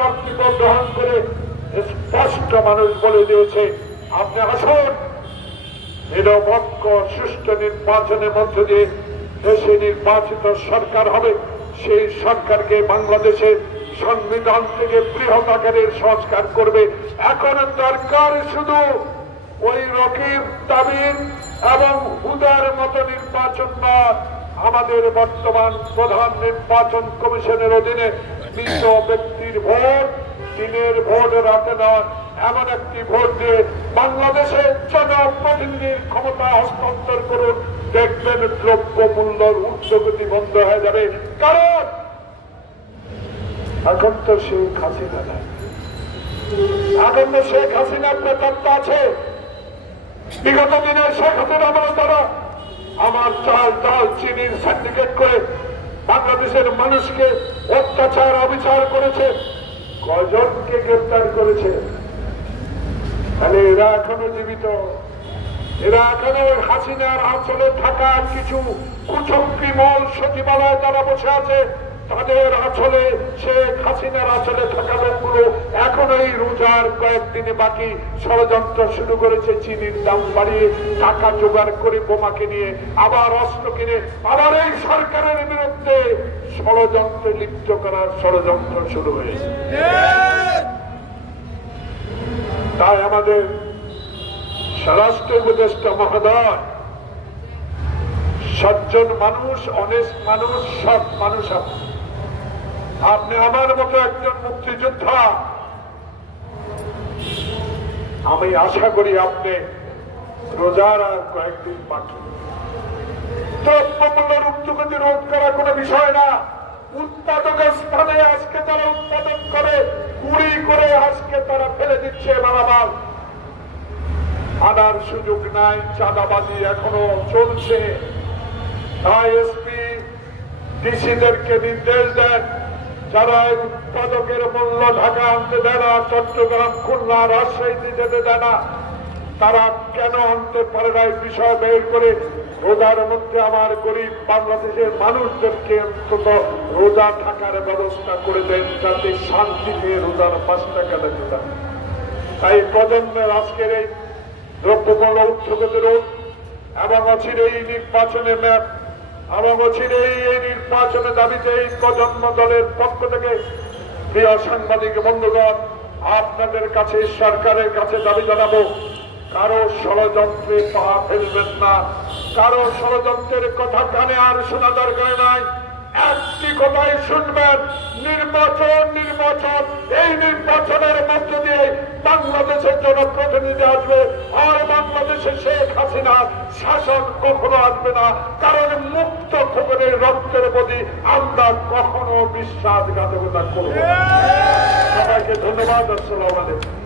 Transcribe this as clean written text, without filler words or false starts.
নেতৃত্ব গ্রহণ করে স্পষ্ট মানুষ বলে দিয়েছে, আপনি আসুন, নিরপেক্ষ সুষ্ঠু নির্বাচনের মধ্য দিয়ে দেশে নির্বাচিত সরকার হবে। সেই সরকারকে বাংলাদেশের সংবিধান থেকে বৃহৎ আকারের সংস্কার করবে। এখন দরকার শুধু ওই রকিব তাবিন এবং হুদার মতো নির্বাচন নয়, আমাদের বর্তমান প্রধান নির্বাচন কমিশনের অধীনে মৃত ব্যক্তির ভোট, দিনের ভোট রাতে নয়, এমন একটি ভোট দিয়ে বাংলাদেশের জনপ্রতিনিধির ক্ষমতা হস্তান্তর করুন। দেখবেন দ্রব্য মূল্যের ঊর্ধ্বগতি বন্ধ হয়ে যাবে। কারণ এখন তো শেখ হাসিনা নাই, এখন তো শেখ হাসিনার প্রেতাত্মা আছে। বিগত দিনে শেখ হাসিনা আমার দ্বারা আমার চাল ডাল চিনির সিন্ডিকেট করে বাংলাদেশের মানুষকে অত্যাচার অবিচার করেছে, কয়জনকে গ্রেফতার করেছে। তাহলে এরা এখনো জীবিত, এরা এখনো হাসিনার আঁচলে থাকা কিছু কুচক্রী মল সচিবালয় যারা বসে আছে, তাদের আঁচলে শেখ হাসিনার আঁচলে থাকা লোকগুলো এখন এই রোজার কয়েকদিনে বাকি ষড়যন্ত্র শুরু করেছে। চিনির দাম বাড়িয়ে টাকা জোগাড় করে বোমাকে নিয়ে আবার অস্ত্র কিনে আবার এই সরকারের বিরুদ্ধে ষড়যন্ত্রে লিপ্ত করার ষড়যন্ত্র শুরু হয়েছে। তাই আমাদের স্বরাষ্ট্র উপদেষ্টা মহোদয় সজ্জন মানুষ, অনেস্ট মানুষ, সৎ মানুষ। আপনি আমার মতো একজন মুক্তিযোদ্ধা, আমি আশা করি আপনি রোজার আর কয়েকদিন বাকি। দ্রব্যমূল্যের ঊর্ধ্বগতি রোধ করা কোনো বিষয় না। উৎপাদকের স্থানে আজকে তারা উৎপাদন করে কুড়ি করে আজকে তারা ফেলে দিচ্ছে মালামাল, আনার সুযোগ নাই। চাঁদাবাজি এখনো চলছে। তাই এসপি ডিসিদেরকে নির্দেশ দেন, যারা উৎপাদকের মূল্য ঢাকা আনতে দেয় না, চট্টগ্রাম, খুলনা, রাজশাহীতে যেতে দেয় না, তারা কেন আনতে পারে না, এই বিষয় বের করে রোজার মধ্যে আমার গরিব বাংলাদেশের মানুষদেরকে অন্তত রোজা থাকার ব্যবস্থা করে দেন, যাতে শান্তিতে রোজার 5 টাকা দিতে পারে। তাই প্রজন্মের আজকের এই দ্রব্যমূল্য ঊর্ধ্বগতি রোধ এবং অচিরে এই নির্বাচনে ম্যাপ এবং অচিরে এই নির্বাচনের দাবিতে এই প্রজন্ম দলের পক্ষ থেকে প্রিয় সাংবাদিক বন্ধুগণ, আপনাদের কাছে, সরকারের কাছে দাবি জানাবো, কারো ষড়যন্ত্রে পা ফেলবেন না, কারো ষড়যন্ত্রের কথা কানে আর শোনা দরকার নাই। একটি কথাই শুনবেন, নির্বাচন, নির্বাচন। এই নির্বাচনের মধ্য দিয়ে বাংলাদেশের জনপ্রতিনিধি আসবে, আর বাংলাদেশে শেখ হাসিনার শাসন কখনো আসবে না। কারণ মুক্ত খবরের রক্তের প্রতি আমরা কখনো বিশ্বাসঘাতকতা করব না। সবাইকে ধন্যবাদ। আসসালামু আলাইকুম।